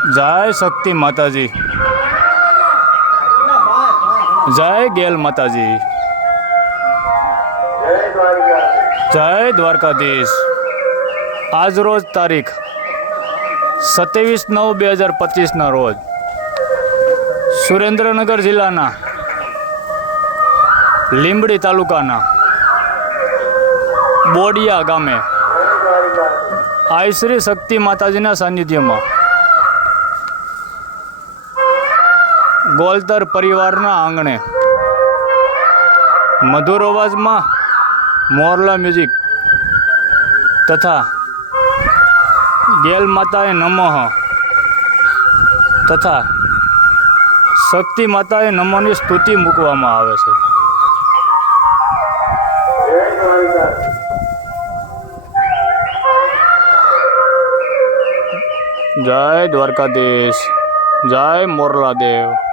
जय शक्ति माताजी, जय गेल माताजी, जय द्वारकाधीश। आज रोज तारीख 27/9/2025 ना रोज सुरेन्द्रनगर जिल्लाना લીંબડી તાલુકાના બોડિયા ગામે આઈ શ્રી શક્તિ માતાજીના સાનિધ્યમાં ગોલતર પરિવારના આંગણે મધુર અવાજમાં મોરલા મ્યુઝિક તથા ગેલ માતાએ નમઃ તથા શક્તિ માતાએ નમઃની સ્તુતિ મૂકવામાં આવે છે। जय द्वारकाधीश, जय मोरला देव।